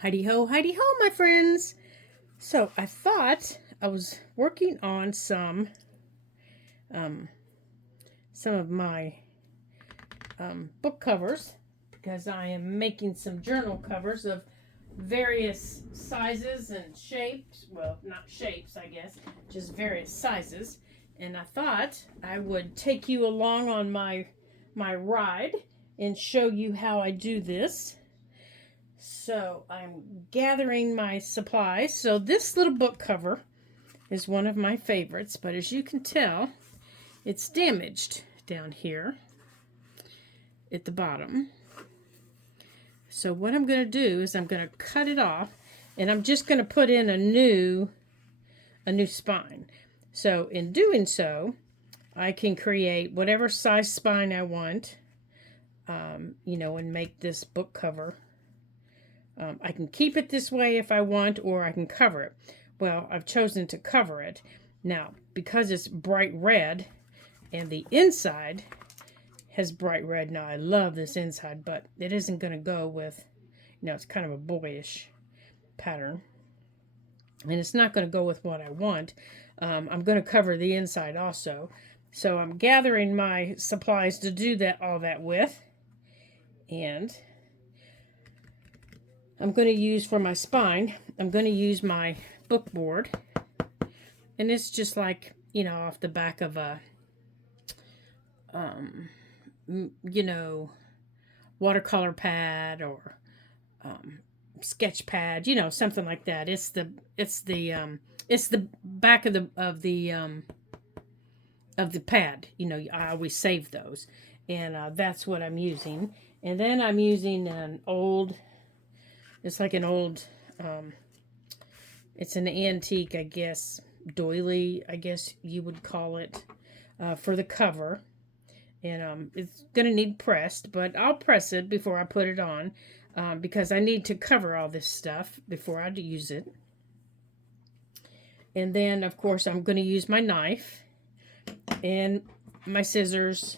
Heidi ho, my friends. So I thought I was working on um, some of my book covers because I am making some journal covers of various sizes and shapes. Well, not shapes, I guess, just various sizes. And I thought I would take you along on my ride and show you how I do this. So I'm gathering my supplies. So this little book cover is one of my favorites, but as you can tell, it's damaged down here at the bottom. So what I'm going to do is I'm going to cut it off, and I'm just going to put in a new spine. So in doing so, I can create whatever size spine I want, and make this book cover. I can keep it this way if I want, or I can cover it. Well, I've chosen to cover it. Now, because it's bright red, and the inside has bright red. Now, I love this inside, but it isn't going to go with, it's kind of a boyish pattern. And it's not going to go with what I want. I'm going to cover the inside also. So I'm gathering my supplies to do all that with. And I'm going to use for my spine, I'm going to use my book board. And it's just like, off the back of a, watercolor pad or sketch pad, something like that. It's the back of the pad. I always save those, and that's what I'm using. And then I'm using it's like an old, it's an antique, I guess, doily, I guess you would call it, for the cover. And it's going to need pressed, but I'll press it before I put it on, because I need to cover all this stuff before I use it. And then, of course, I'm going to use my knife and my scissors,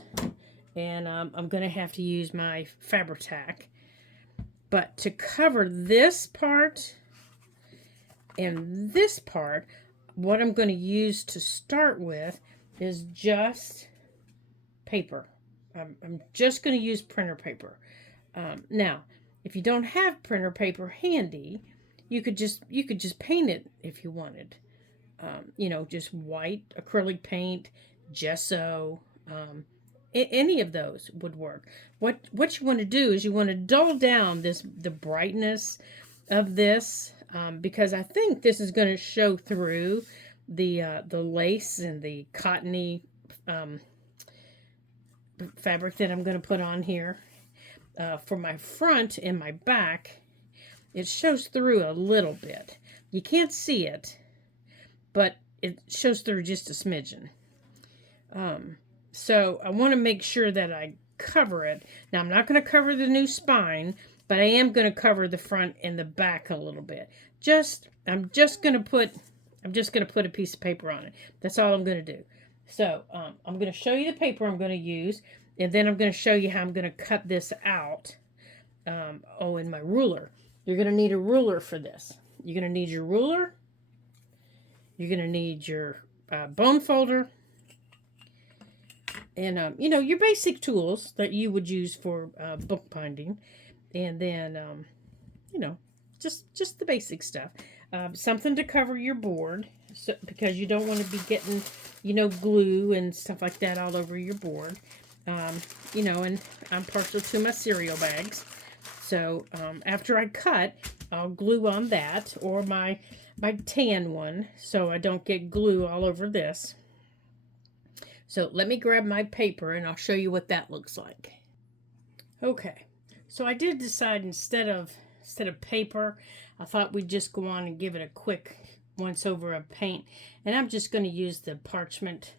and I'm going to have to use my Fabri-Tac. But to cover this part and this part, what I'm going to use to start with is just paper. I'm just going to use printer paper. Now, if you don't have printer paper handy, you could just paint it if you wanted. Just white acrylic paint, gesso, any of those would work. What you want to do is you want to dull down the brightness of this, because I think this is going to show through the lace and the cottony fabric that I'm going to put on here. For my front and my back, it shows through a little bit. You can't see it, but it shows through just a smidgen. So I want to make sure that I cover it. Now, I'm not going to cover the new spine, but I am going to cover the front and the back a little bit. I'm just going to put a piece of paper on it. That's all I'm going to do. So I'm going to show you the paper I'm going to use, and then I'm going to show you how I'm going to cut this out. In my ruler. You're going to need a ruler for this. You're going to need your ruler. You're going to need your bone folder. And, your basic tools that you would use for bookbinding. And then, just the basic stuff. Something to cover your board, because you don't want to be getting, glue and stuff like that all over your board. And I'm partial to my cereal bags. So after I cut, I'll glue on that, or my tan one, so I don't get glue all over this. So let me grab my paper and I'll show you what that looks like. Okay, so I did decide instead of paper, I thought we'd just go on and give it a quick once over of paint. And I'm just going to use the parchment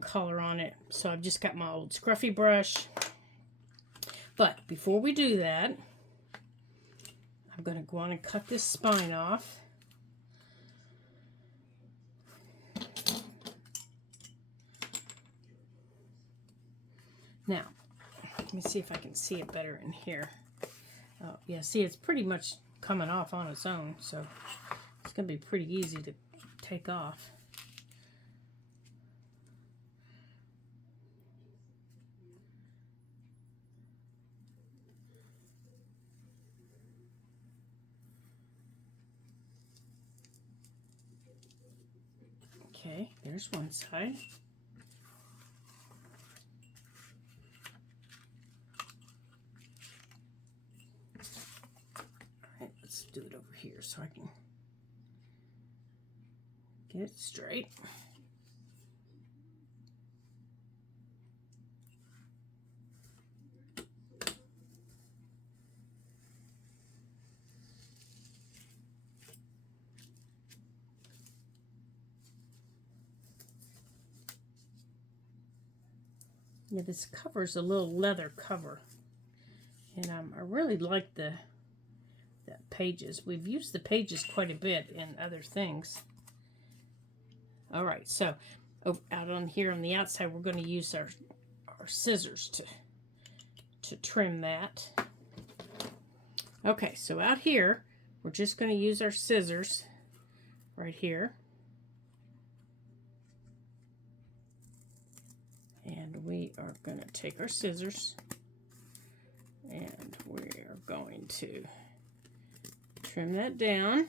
color on it. So I've just got my old scruffy brush. But before we do that, I'm going to go on and cut this spine off. Now, let me see if I can see it better in here. Oh, yeah, see, it's pretty much coming off on its own, so it's going to be pretty easy to take off. Okay, there's one side. Alright, let's do it over here so I can get it straight. Yeah, this cover's a little leather cover, and I really like the pages. We've used the pages quite a bit in other things. All right, so out on here on the outside, we're going to use our scissors to trim that. Okay, so out here, we're just going to use our scissors right here. And we are going to take our scissors and we are going to trim that down.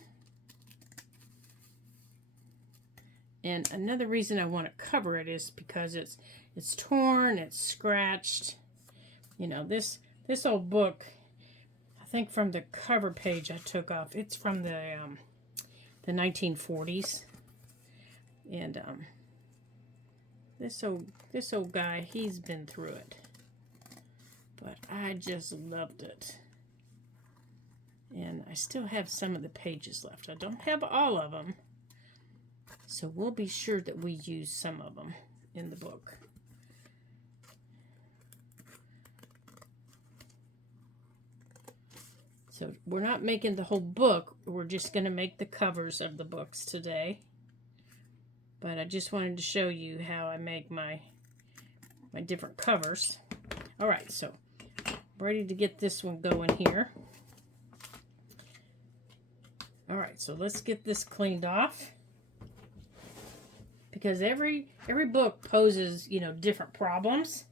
And another reason I want to cover it is because it's torn, it's scratched. You know, this old book, I think from the cover page I took off, it's from the 1940s. And this old guy, he's been through it, but I just loved it. And I still have some of the pages left. I don't have all of them, so we'll be sure that we use some of them in the book. So we're not making the whole book, we're just going to make the covers of the books today. But I just wanted to show you how I make my different covers. All right, so I'm ready to get this one going here. All right, so let's get this cleaned off, because every book poses, you know, different problems.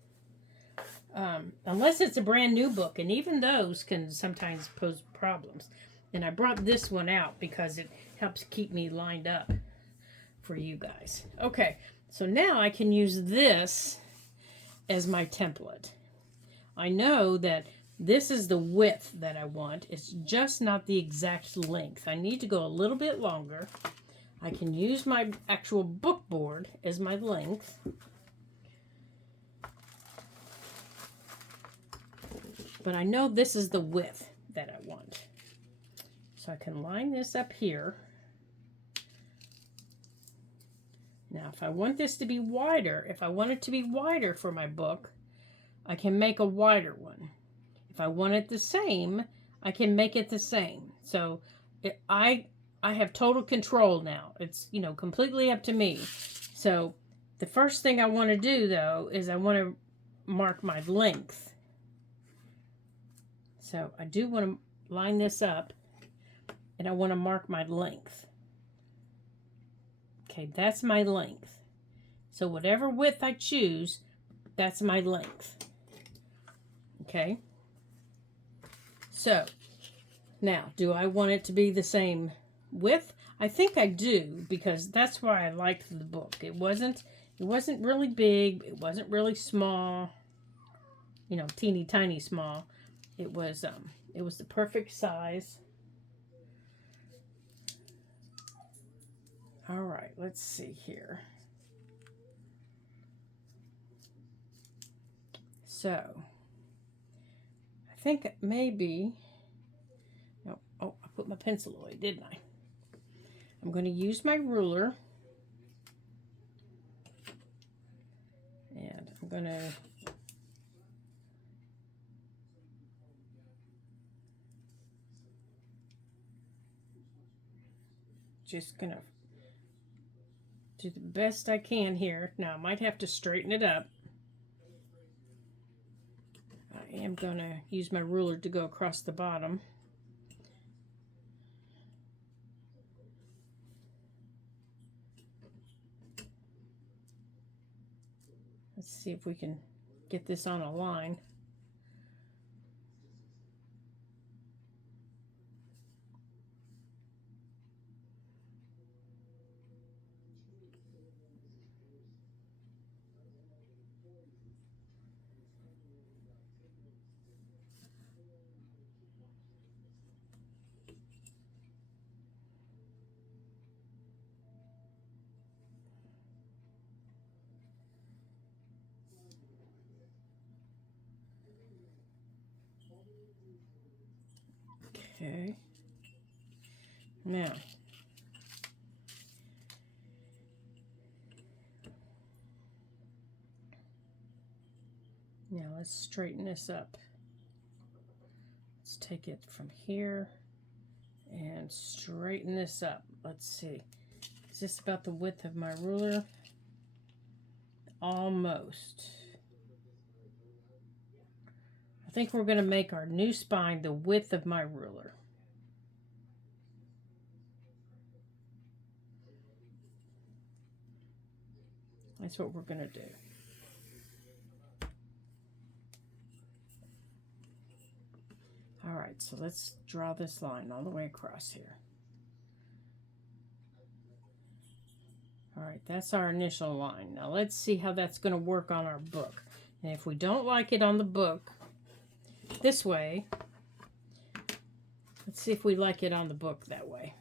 Unless it's a brand new book, and even those can sometimes pose problems. And I brought this one out because it helps keep me lined up for you guys. Okay, so now I can use this as my template. I know that this is the width that I want. It's just not the exact length. I need to go a little bit longer. I can use my actual book board as my length. But I know this is the width that I want. So I can line this up here. Now, if I want this to be wider, if I want it to be wider for my book, I can make a wider one. If I want it the same, I can make it the same. So I have total control now. It's, you know, completely up to me. So the first thing I want to do, though, is I want to mark my length. So I do want to line this up, and I want to mark my length. Okay, that's my length. So whatever width I choose, that's my length. Okay. So now, do I want it to be the same width? I think I do, because that's why I liked the book. It wasn't really big. It wasn't really small. You know, teeny tiny small. It was the perfect size. All right, let's see here. So, I think maybe, oh, I put my pencil away, didn't I? I'm going to use my ruler. And I'm going to just going to do the best I can here. Now, I might have to straighten it up. I am going to use my ruler to go across the bottom. Let's see if we can get this on a line. Okay. Now, let's straighten this up. Let's take it from here and straighten this up. Let's see. Is this about the width of my ruler? Almost. I think we're going to make our new spine the width of my ruler. That's what we're going to do. All right, so let's draw this line all the way across here. All right, that's our initial line. Now let's see how that's going to work on our book. And if we don't like it on the book this way, let's see if we like it on the book that way.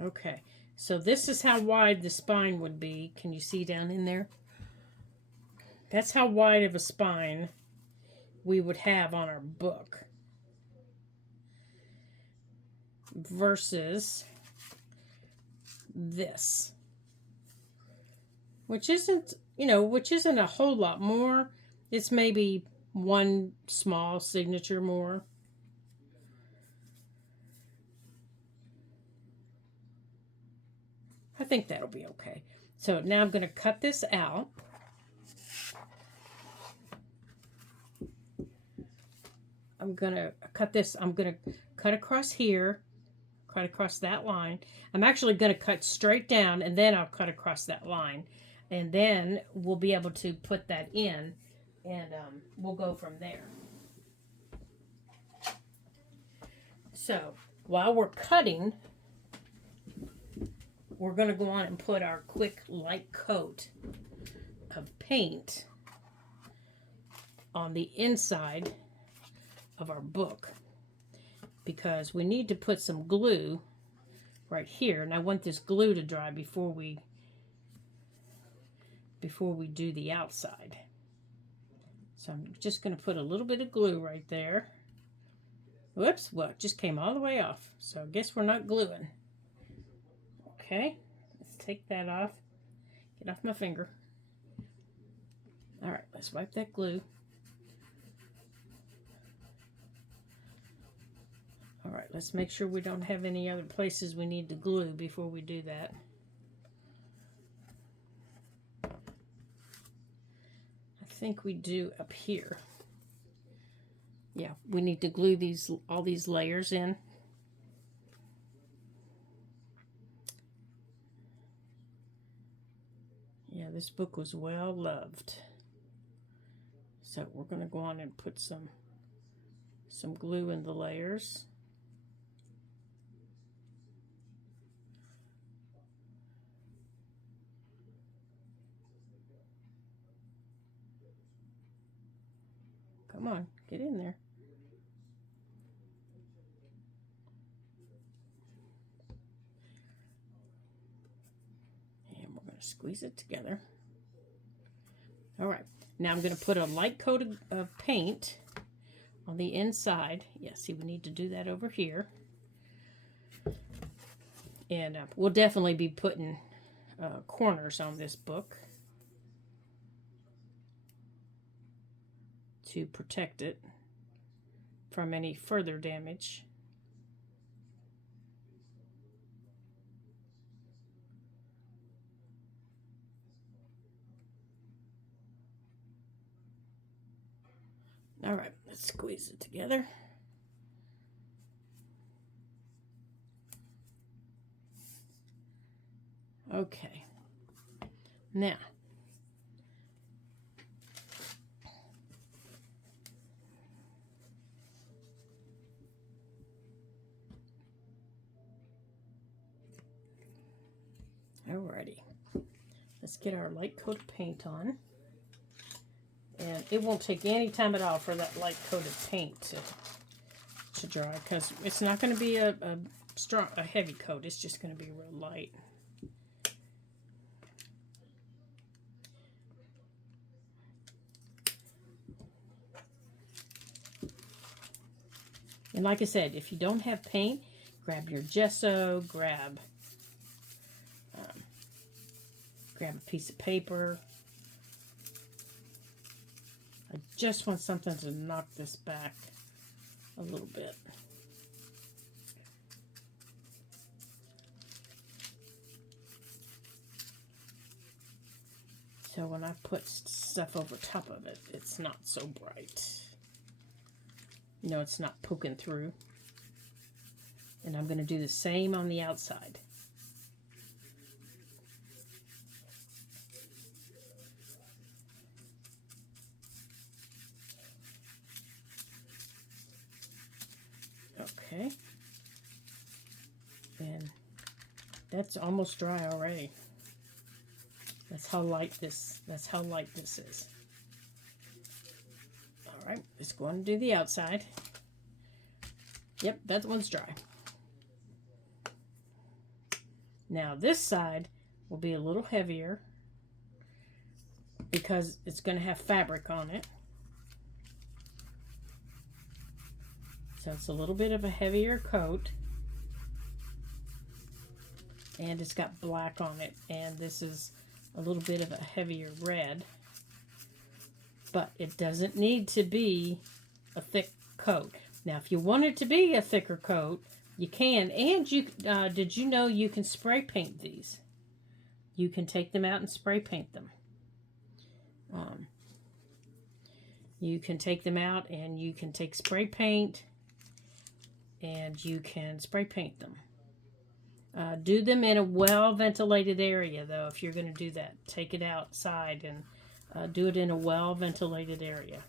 Okay, so this is how wide the spine would be. Can you see down in there? That's how wide of a spine we would have on our book. Versus this. Which isn't, which isn't a whole lot more. It's maybe one small signature more. I think that'll be okay. So now I'm going to cut this out. I'm going to cut this. I'm going to cut across here. Cut across that line. I'm actually going to cut straight down and then I'll cut across that line. And then we'll be able to put that in and we'll go from there. So while we're cutting, we're going to go on and put our quick light coat of paint on the inside of our book because we need to put some glue right here, and I want this glue to dry before we do the outside. So I'm just going to put a little bit of glue right there. Whoops, well, it just came all the way off, so I guess we're not gluing. Okay, let's take that off. Get off my finger. All right, let's wipe that glue. All right, let's make sure we don't have any other places we need to glue before we do that. I think we do up here. Yeah, we need to glue all these layers in. Yeah, this book was well loved. So we're going to go on and put some glue in the layers. Come on, get in there. And we're going to squeeze it together. All right, now I'm going to put a light coat of paint on the inside. Yeah, see, we need to do that over here. And we'll definitely be putting corners on this book to protect it from any further damage. All right, let's squeeze it together. Okay. Now, alrighty. Let's get our light coat of paint on. And it won't take any time at all for that light coated paint to dry, because it's not going to be a heavy coat. It's just going to be real light. And like I said, if you don't have paint, grab your gesso, grab a piece of paper. I just want something to knock this back a little bit. So when I put stuff over top of it, it's not so bright. You know, it's not poking through. And I'm going to do the same on the outside. Okay. And that's almost dry already. That's how light this is. All right, let's go on and do the outside. Yep, that one's dry. Now this side will be a little heavier because it's going to have fabric on it. So it's a little bit of a heavier coat. And it's got black on it. And this is a little bit of a heavier red. But it doesn't need to be a thick coat. Now, if you want it to be a thicker coat, you can. And you did you know you can spray paint these? You can take them out and spray paint them. You can take them out and you can take spray paint and you can spray paint them. Do them in a well-ventilated area, though, if you're going to do that. Take it outside and do it in a well-ventilated area.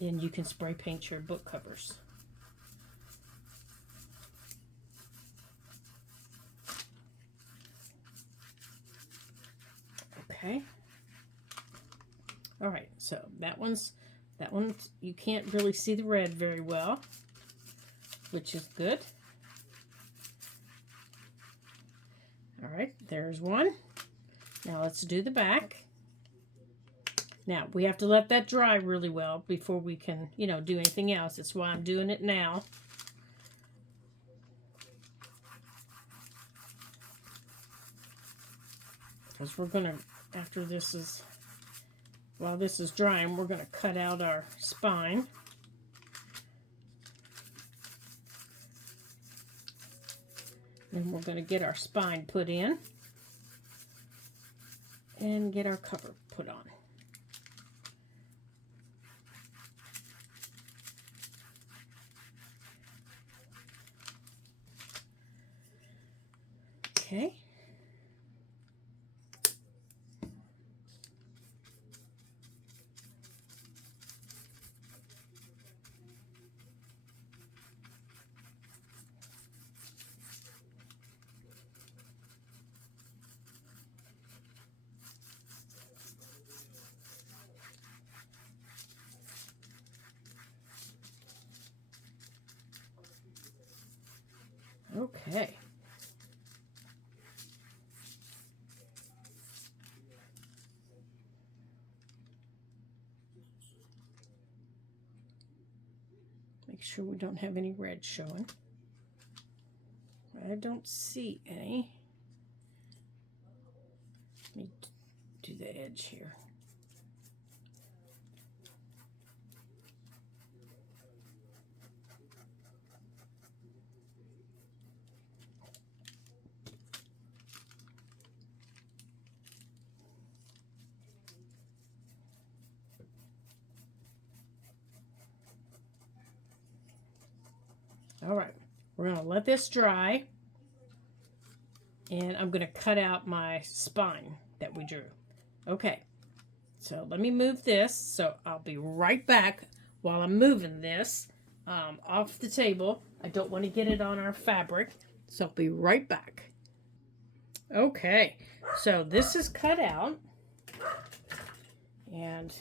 And you can spray paint your book covers. Okay. All right, so that one you can't really see the red very well, which is good. All right, there's one. Now let's do the back. Now we have to let that dry really well before we can, do anything else. That's why I'm doing it now. Because we're gonna, while this is drying, we're gonna cut out our spine. Then we're going to get our spine put in and get our cover put on. Okay. Okay. Make sure we don't have any red showing. I don't see any. Let me do the edge here. All right, we're going to let this dry, And I'm going to cut out my spine that we drew. Okay, so let me move this. So I'll be right back while I'm moving this off the table. I don't want to get it on our fabric, so I'll be right back. Okay, so this is cut out, and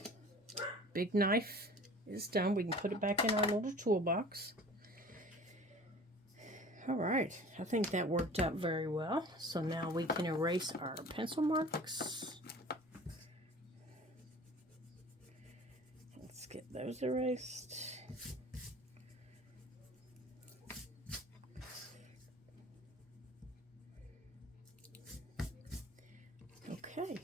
big knife is done. We can put it back in our little toolbox. All right, I think that worked out very well. So now we can erase our pencil marks. Let's get those erased. Okay.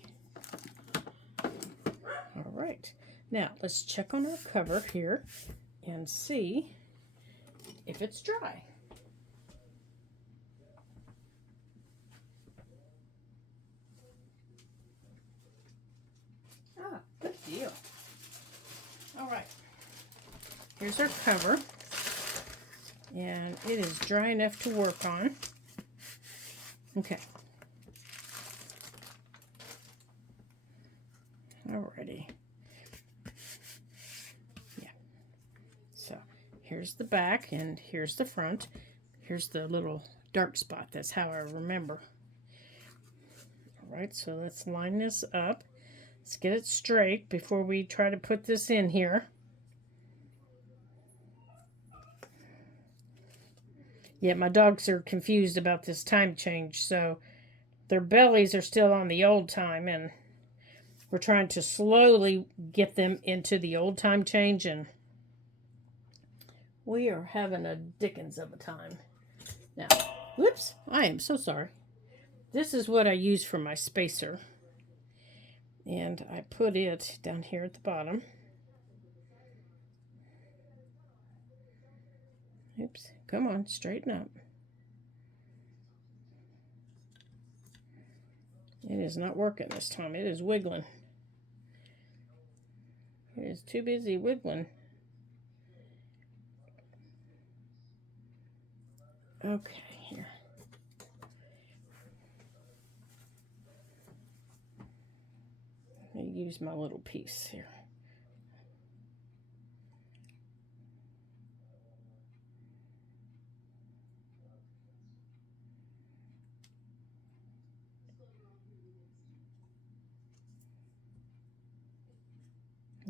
All right. Now let's check on our cover here and see if it's dry. Ah, good deal. All right. Here's our cover. And it is dry enough to work on. Okay. Alrighty. Yeah. So here's the back and here's the front. Here's the little dark spot. That's how I remember. Alright, so let's line this up. Let's get it straight before we try to put this in here. Yeah, my dogs are confused about this time change, so their bellies are still on the old time, and we're trying to slowly get them into the old time change, and we are having a dickens of a time. Now, whoops, I am so sorry. This is what I use for my spacer, and I put it down here at the bottom. Oops, come on, straighten up. It is not working this time. It is wiggling. It is too busy wiggling. Okay, here. Let me use my little piece here.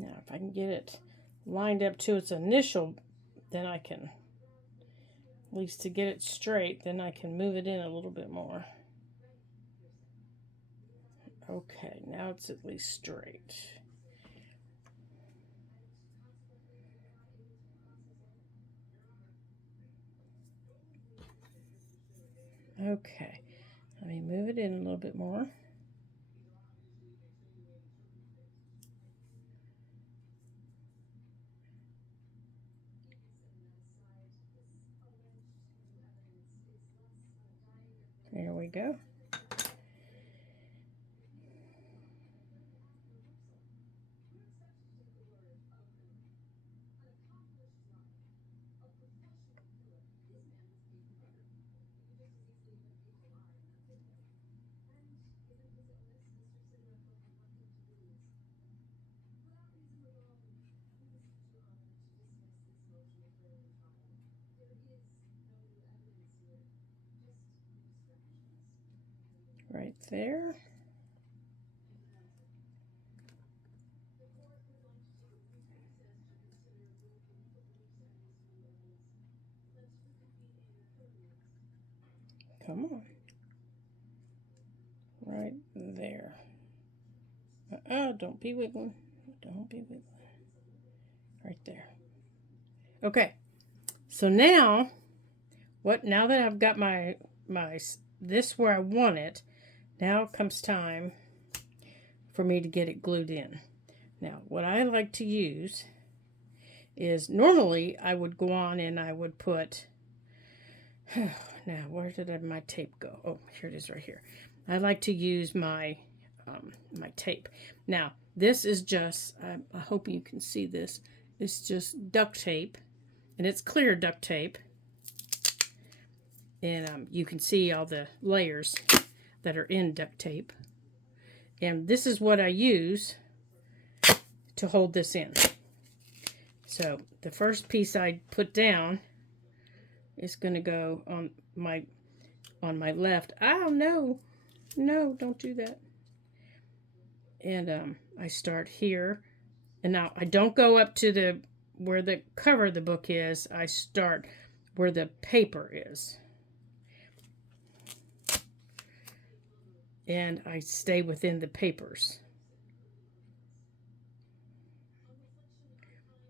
Now, if I can get it lined up to its initial, then I can, at least to get it straight, then I can move it in a little bit more. Okay, now it's at least straight. Okay, let me move it in a little bit more. There we go. Right there. Come on. Right there. Don't be wiggling. Don't be wiggling. Right there. Okay. So now, now that I've got my this where I want it, now comes time for me to get it glued in. Now, what I like to use is, normally I would go on and I would put, now where did my tape go? Oh, here it is right here. I like to use my my tape. Now, this is just, I hope you can see this, it's just duct tape, and it's clear duct tape, and you can see all the layers. that are in duct tape. And this is what I use to hold this in. So the first piece I put down is going to go on my left. Oh, no. No, don't do that. And I start here. And now I don't go up to where the cover of the book is. I start where the paper is. And I stay within the papers.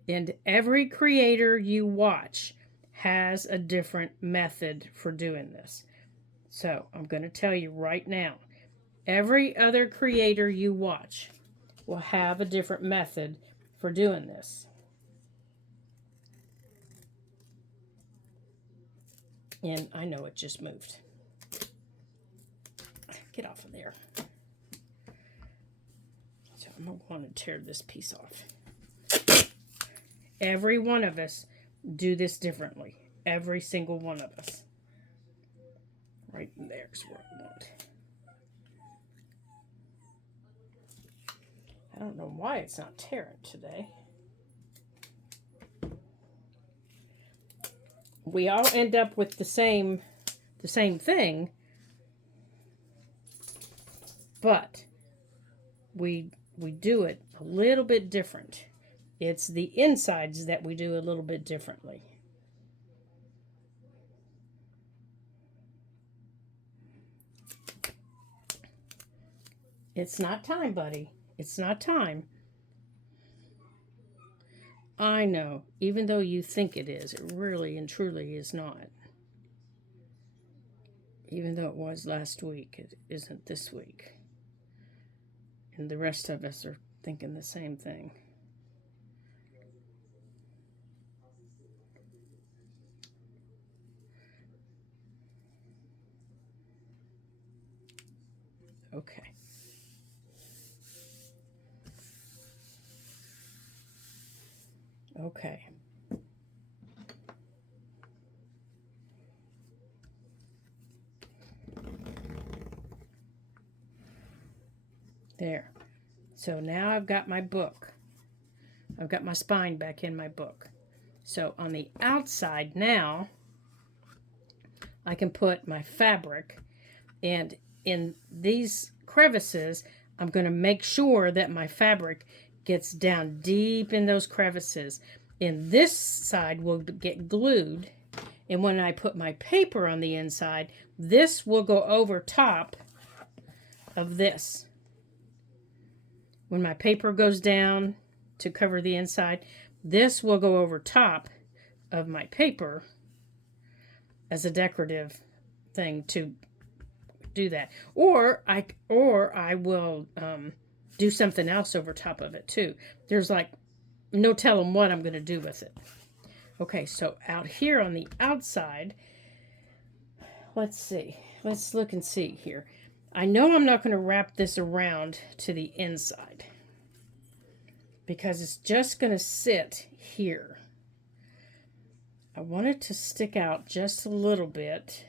And every creator you watch has a different method for doing this. So I'm going to tell you right now, every other creator you watch will have a different method for doing this. And I know it just moved. Get off of there. So I'm going to want to tear this piece off. Every one of us do this differently. Every single one of us. Right there's where I want. I don't know why it's not tearing today. We all end up with the same thing, but we do it a little bit different. It's the insides that we do a little bit differently. It's not time, buddy. It's not time. I know, even though you think it is, it really and truly is not. Even though it was last week, it isn't this week. And the rest of us are thinking the same thing. Okay. Okay. There. So now I've got my book. I've got my spine back in my book. So on the outside now, I can put my fabric, and in these crevices, I'm going to make sure that my fabric gets down deep in those crevices. And this side will get glued, and when I put my paper on the inside, this will go over top of this. When my paper goes down to cover the inside, this will go over top of my paper as a decorative thing to do that. Or I will do something else over top of it too. There's like no telling what I'm going to do with it. Okay, so out here on the outside, let's see. Let's look and see here. I know I'm not going to wrap this around to the inside because it's just going to sit here. I want it to stick out just a little bit,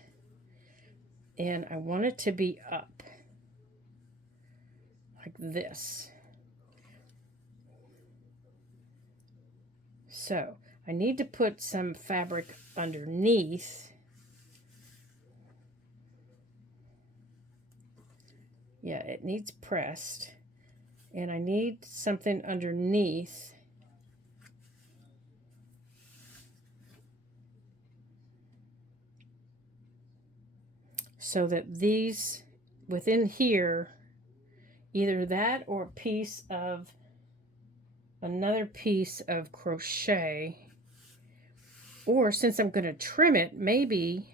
and I want it to be up like this. So I need to put some fabric underneath. Yeah, it needs pressed. And I need something underneath. So that these, within here, either that or a piece of, another piece of crochet. Or since I'm going to trim it, maybe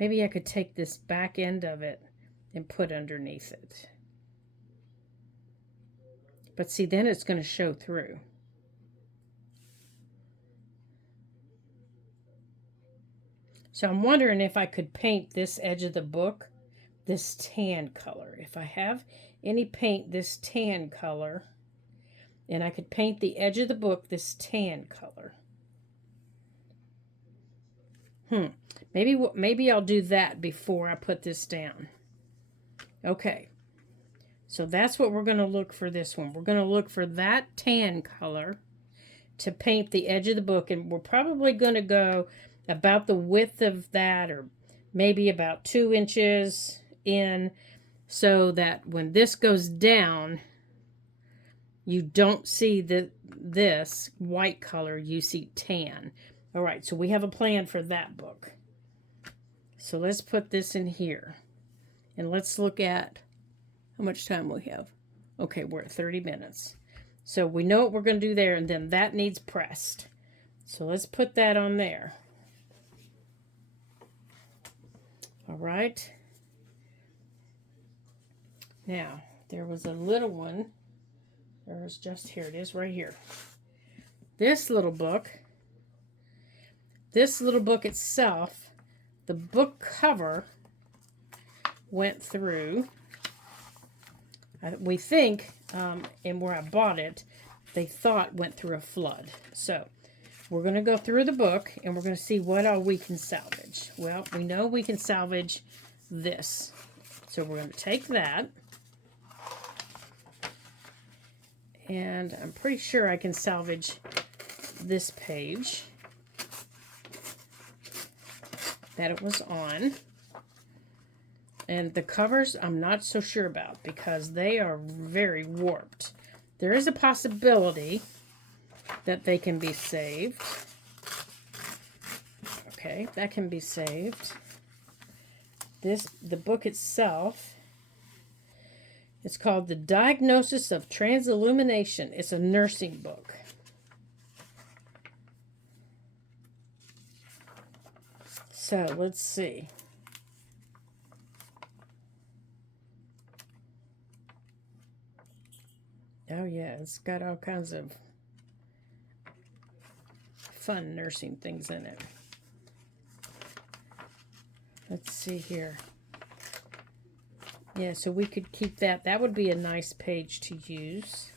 I could take this back end of it and put underneath it. But see, then it's going to show through. So I'm wondering if I could paint this edge of the book this tan color. If I have any paint this tan color, and I could paint the edge of the book this tan color. Maybe I'll do that before I put this down. Okay, so that's what we're going to look for this one. We're going to look for that tan color to paint the edge of the book, and we're probably going to go about the width of that, or maybe about 2 inches in, so that when this goes down, you don't see this white color, you see tan. All right, so we have a plan for that book. So let's put this in here, and let's look at how much time we have. Okay, we're at 30 minutes. So we know what we're going to do there, and then that needs pressed. So let's put that on there. All right. Now, there was a little one. There's just, here it is right here. This little book itself, the book cover went through, we think, and where I bought it, they thought went through a flood. So we're going to go through the book, and we're going to see what all we can salvage. Well, we know we can salvage this. So we're going to take that. And I'm pretty sure I can salvage this page that it was on. And the covers, I'm not so sure about because they are very warped. There is a possibility that they can be saved. Okay, that can be saved. The book itself, it's called The Diagnosis of Transillumination. It's a nursing book. So let's see. Oh yeah, it's got all kinds of fun nursing things in it. Let's see here. Yeah, so we could keep that. That would be a nice page to use.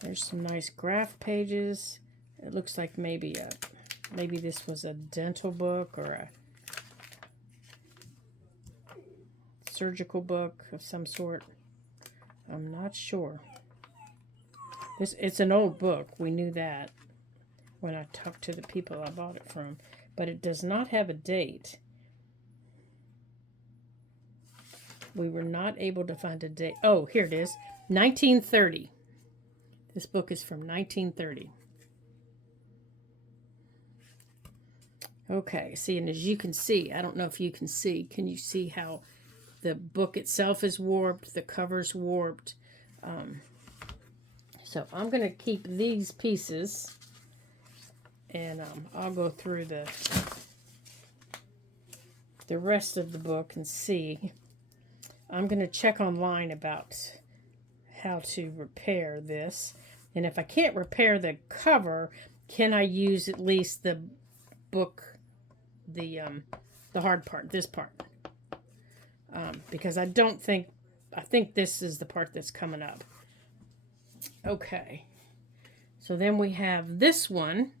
There's some nice graph pages. It looks like maybe this was a dental book or a surgical book of some sort. I'm not sure. It's an old book. We knew that when I talked to the people I bought it from. But it does not have a date. We were not able to find a date. Oh, here it is. 1930. This book is from 1930. Okay, see, and as you can see, I don't know if you can see. Can you see how the book itself is warped? The cover's warped. So I'm going to keep these pieces, and I'll go through the rest of the book and see. I'm going to check online about how to repair this. And if I can't repair the cover, can I use at least the book, the hard part, this part? Because I think this is the part that's coming up. Okay. So then we have this one.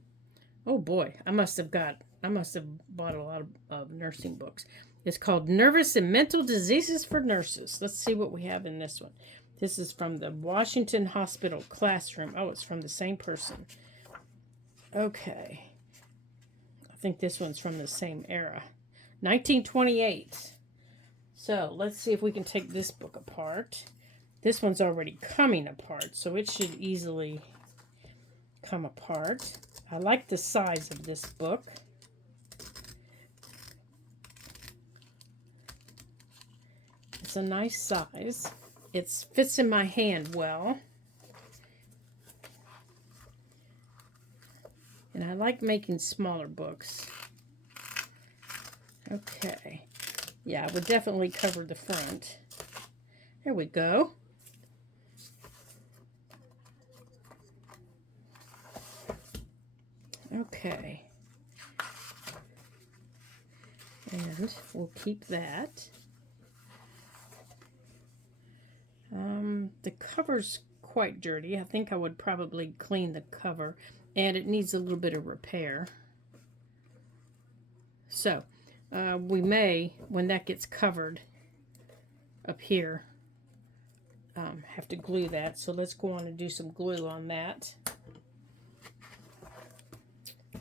Oh boy, I must have bought a lot of nursing books. It's called Nervous and Mental Diseases for Nurses. Let's see what we have in this one. This is from the Washington Hospital Classroom. Oh, it's from the same person. Okay. I think this one's from the same era. 1928. So let's see if we can take this book apart. This one's already coming apart, so it should easily come apart. I like the size of this book. It's a nice size. It fits in my hand well. And I like making smaller books. Okay. Yeah, I would definitely cover the front. There we go. Okay. And we'll keep that. The cover's quite dirty. I think I would probably clean the cover, and it needs a little bit of repair. So we may, when that gets covered up here, have to glue that. So let's go on and do some glue on that.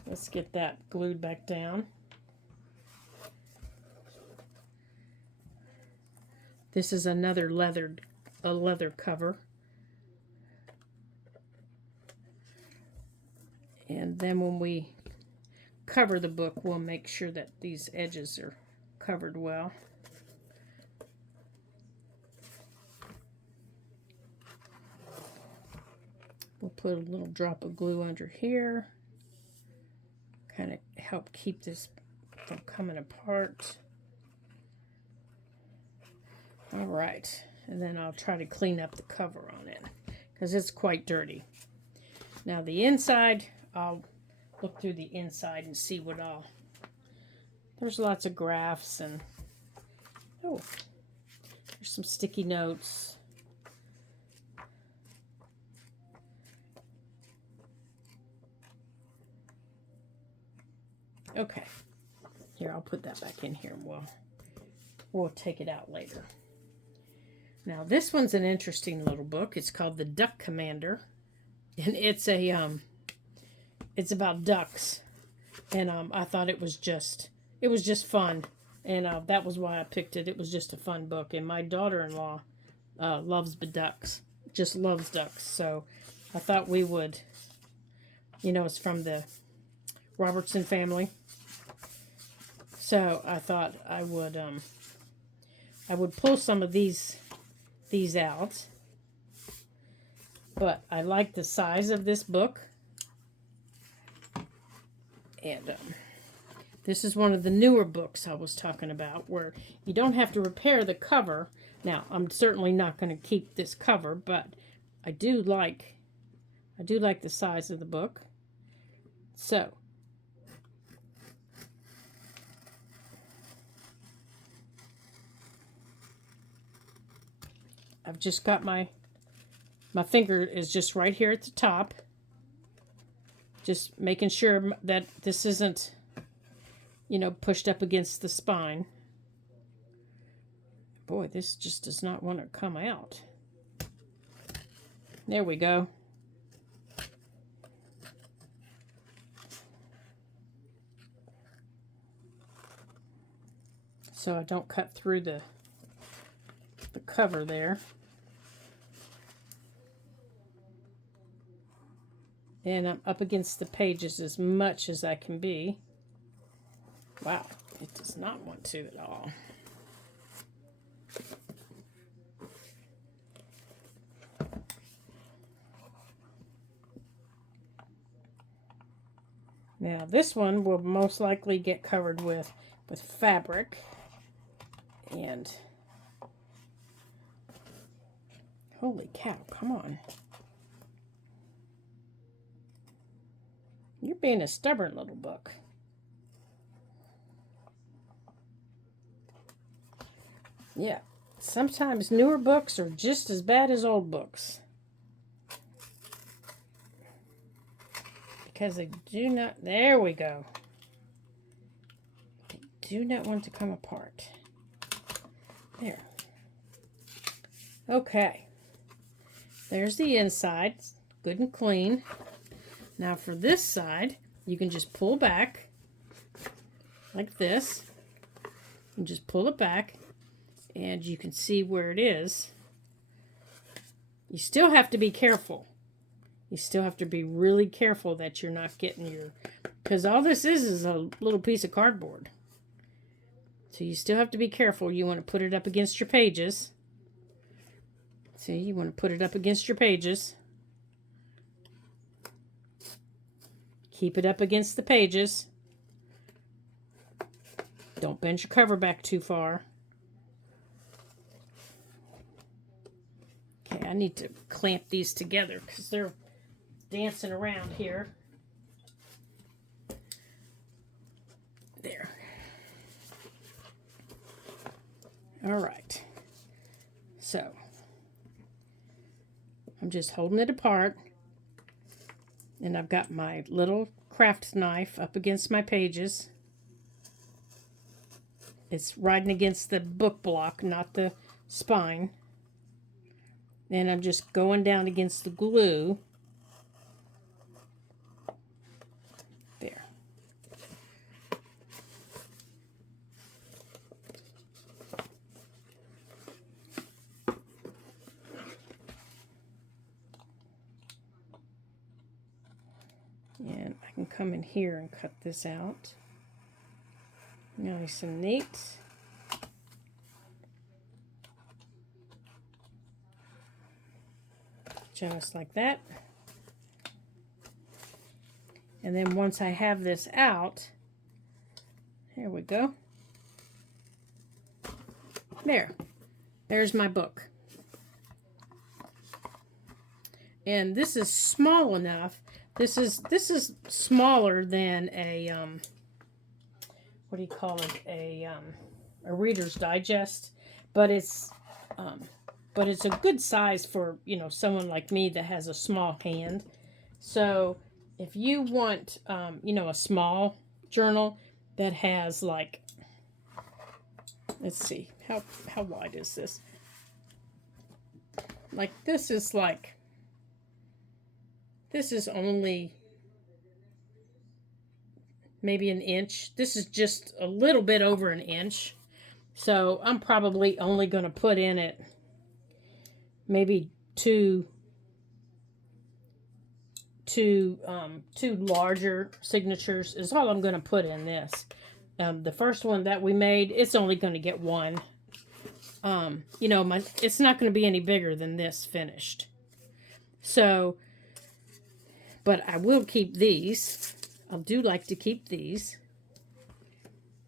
Let's get that glued back down. This is another leather cover. And then when we cover the book, we'll make sure that these edges are covered well. We'll put a little drop of glue under here. Kind of help keep this from coming apart. All right, and then I'll try to clean up the cover on it because it's quite dirty. Now the inside, I'll look through the inside and see what all. There's lots of graphs and, oh, there's some sticky notes. Okay, here, I'll put that back in here and we'll take it out later. Now this one's an interesting little book. It's called The Duck Commander, and it's about ducks. And I thought it was just fun, and that was why I picked it. It was just a fun book, and my daughter-in-law loves the ducks, just loves ducks. So I thought we would, it's from the Robertson family. So I thought I would pull some of these out. But I like the size of this book. And this is one of the newer books I was talking about, where you don't have to repair the cover. Now, I'm certainly not going to keep this cover, but I do like the size of the book. So I've just got my finger is just right here at the top. Just making sure that this isn't, pushed up against the spine. Boy, this just does not want to come out. There we go. So I don't cut through the cover there. And I'm up against the pages as much as I can be. Wow, it does not want to at all. Now this one will most likely get covered with fabric. And holy cow, come on. You're being a stubborn little book. Yeah, sometimes newer books are just as bad as old books. Because they do not, there we go. They do not want to come apart. There. Okay. There's the inside, good and clean. Now for this side, you can just pull back like this. And just pull it back, and you can see where it is. You still have to be careful. You still have to be really careful that you're not getting your... Because all this is a little piece of cardboard. So you still have to be careful. You want to put it up against your pages. See, you want to put it up against your pages. Keep it up against the pages. Don't bend your cover back too far. Okay, I need to clamp these together because they're dancing around here. There. All right. So, I'm just holding it apart. And I've got my little craft knife up against my pages. It's riding against the book block, not the spine. And I'm just going down against the glue. There. And I can come in here and cut this out. Nice and neat. Just like that. And then once I have this out, here we go. There's my book. And this is small enough. This is smaller than a what do you call it? A Reader's Digest, but it's a good size for, you know, someone like me that has a small hand. So if you want, you know, a small journal that has like, let's see, how wide is this? Like this is only maybe an inch. This is just a little bit over an inch. So I'm probably only going to put in it maybe two larger signatures is all I'm going to put in this. The first one that we made, it's only going to get one. You know, it's not going to be any bigger than this finished. So, but I will keep these. I do like to keep these.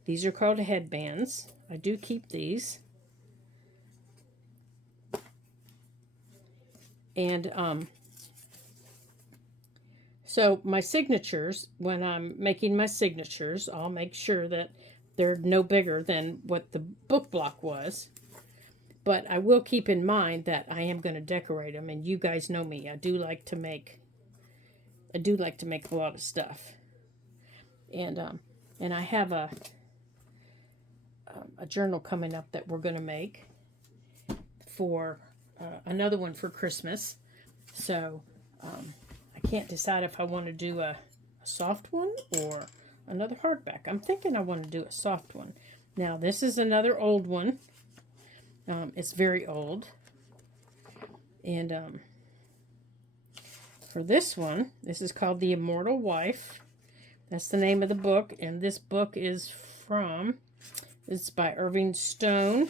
These are called headbands. I do keep these. And so my signatures, when I'm making my signatures, I'll make sure that they're no bigger than what the book block was. But I will keep in mind that I am going to decorate them, and you guys know me. I do like to make a lot of stuff. And I have a journal coming up that we're going to make for another one for Christmas. So I can't decide if I want to do a soft one or another hardback. I'm thinking I want to do a soft one. Now this is another old one. It's very old. And for this one, this is called The Immortal Wife. That's the name of the book. And this book is it's by Irving Stone.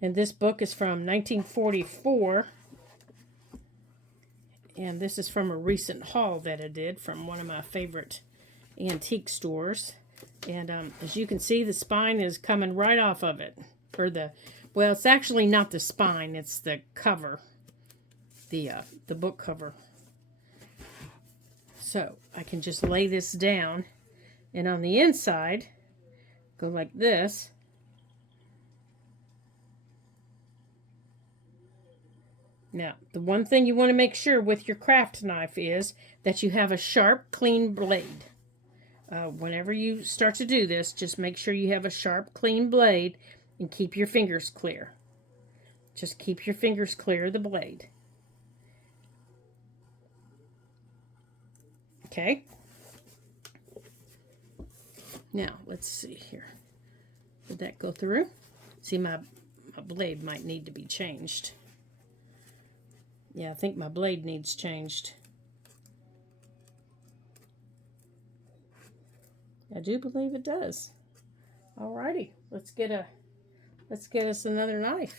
And this book is from 1944. And this is from a recent haul that I did from one of my favorite antique stores. And as you can see, the spine is coming right off of it. Well, it's actually not the spine, it's the cover. The book cover. So I can just lay this down, and on the inside, go like this. Now, the one thing you want to make sure with your craft knife is that you have a sharp, clean blade. Whenever you start to do this, just make sure you have a sharp, clean blade and keep your fingers clear. Just keep your fingers clear of the blade. Okay. Now, let's see here. Did that go through? See, my blade might need to be changed. Yeah, I think my blade needs changed. I do believe it does. Alrighty, let's get us another knife.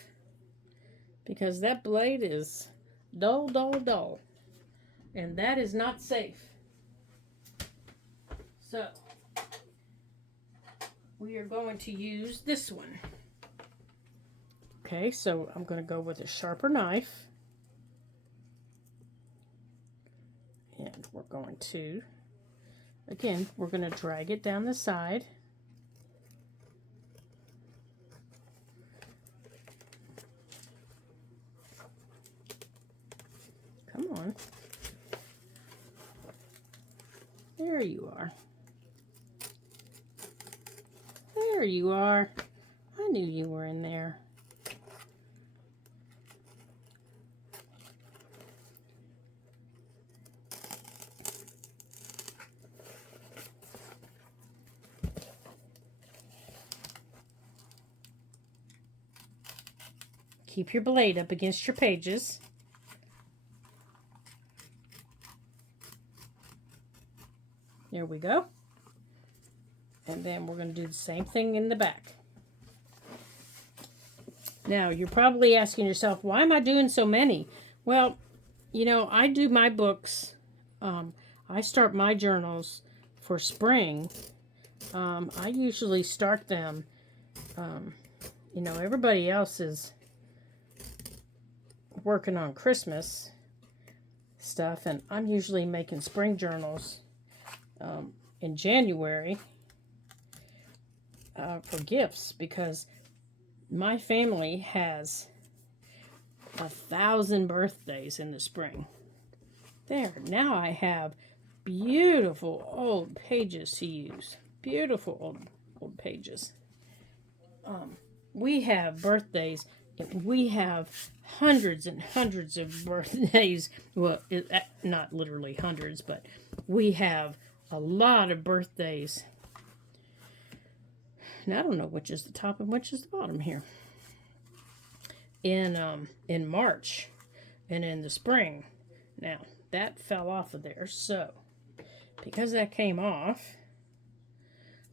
Because that blade is dull, dull, dull. And that is not safe. So, we are going to use this one. Okay, so I'm going to go with a sharper knife. And we're going to, again, we're going to drag it down the side. Come on. There you are. There you are. I knew you were in there. Keep your blade up against your pages. There we go. And then we're going to do the same thing in the back. Now, you're probably asking yourself, why am I doing so many? Well, you know, I do my books. I start my journals for spring. I usually start them, you know, everybody else is working on Christmas stuff, and I'm usually making spring journals in January for gifts, because my family has 1,000 birthdays in the spring. There, now I have beautiful old pages to use. Beautiful old pages. We have birthdays. We have hundreds and hundreds of birthdays. Well, not literally hundreds, but we have a lot of birthdays. Now, I don't know which is the top and which is the bottom here. In March and in the spring. Now, that fell off of there, so because that came off,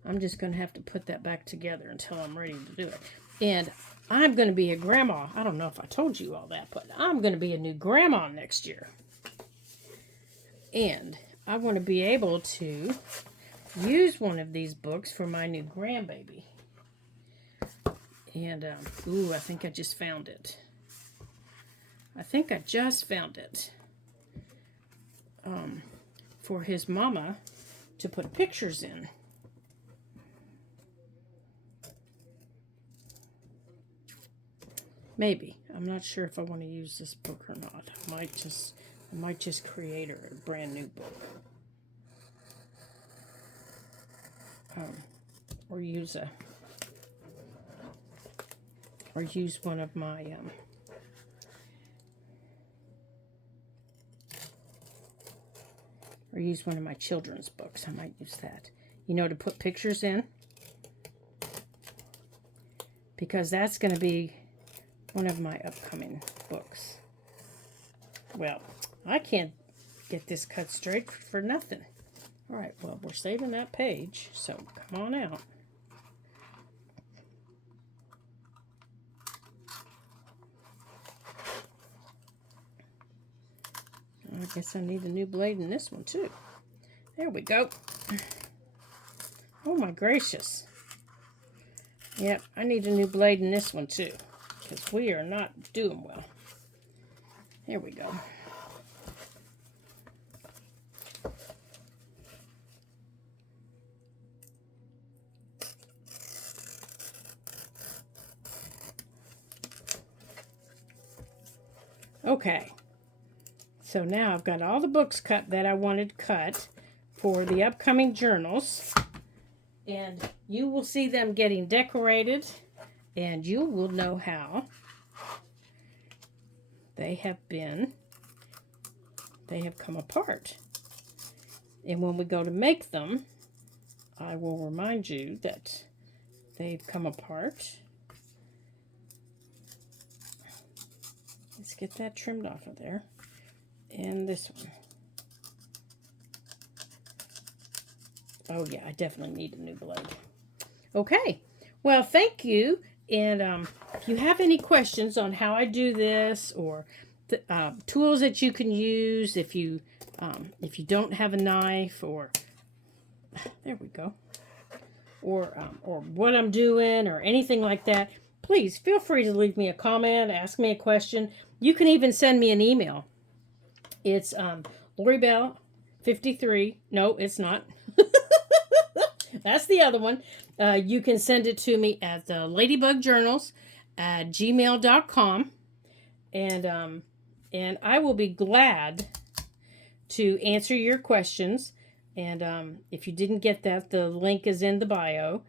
I'm just going to have to put that back together until I'm ready to do it. And I'm going to be a grandma. I don't know if I told you all that, but I'm going to be a new grandma next year. And I want to be able to use one of these books for my new grandbaby. And, ooh, I think I just found it. I think I just found it. For his mama to put pictures in. Maybe. I'm not sure if I want to use this book or not. I might just create her a brand new book. Or use one of my children's books. I might use that. You know, to put pictures in. Because that's going to be one of my upcoming books. Well, I can't get this cut straight for nothing. All right, well, we're saving that page, so come on out. I guess I need a new blade in this one, too. There we go. Oh, my gracious. Yep, I need a new blade in this one, too, because we are not doing well. Here we go. Okay, so now I've got all the books cut that I wanted cut for the upcoming journals, and you will see them getting decorated, and you will know how they have come apart. And when we go to make them, I will remind you that they've come apart. Let's get that trimmed off of there. And this one. Oh yeah, I definitely need a new blade. Okay, well, thank you. And if you have any questions on how I do this, or the tools that you can use if you don't have a knife, or there we go, or what I'm doing, or anything like that, please feel free to leave me a comment, ask me a question. You can even send me an email. It's LoriBell53. No, it's not. That's the other one. You can send it to me at the ladybugjournals@gmail.com. And And I will be glad to answer your questions. And if you didn't get that, the link is in the bio.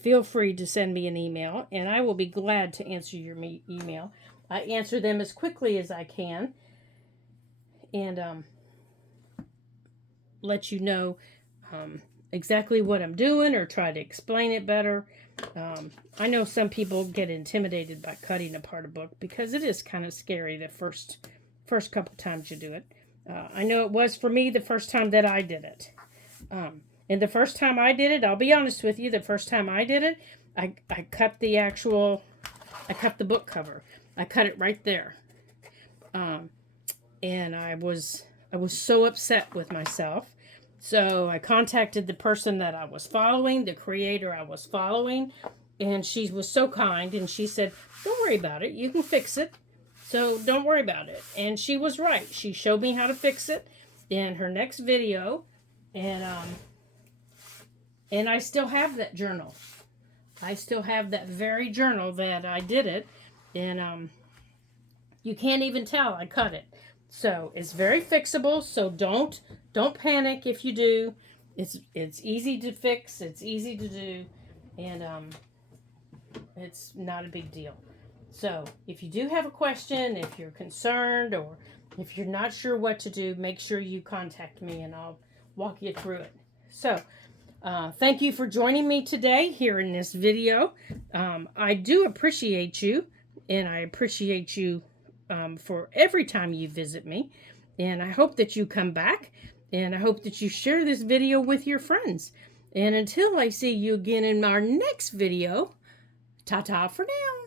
Feel free to send me an email, and I will be glad to answer your email. I answer them as quickly as I can, and let you know exactly what I'm doing or try to explain it better. I know some people get intimidated by cutting apart a book because it is kind of scary the first couple times you do it. I know it was for me the first time that I did it. And the first time I did it, I'll be honest with you, the first time I did it, I cut the book cover. I cut it right there. And I was so upset with myself. So I contacted the person that I was following, the creator I was following, and she was so kind, and she said, don't worry about it, you can fix it, so don't worry about it. And she was right. She showed me how to fix it in her next video, and I still have that journal. I still have that very journal that I did it, and you can't even tell I cut it. So it's very fixable, so don't panic if you do. It's easy to fix, it's easy to do, and it's not a big deal. So if you do have a question, if you're concerned, or if you're not sure what to do, make sure you contact me and I'll walk you through it. So thank you for joining me today here in this video. I do appreciate you, and I appreciate you for every time you visit me, and I hope that you come back, and I hope that you share this video with your friends. And until I see you again in our next video, ta-ta for now.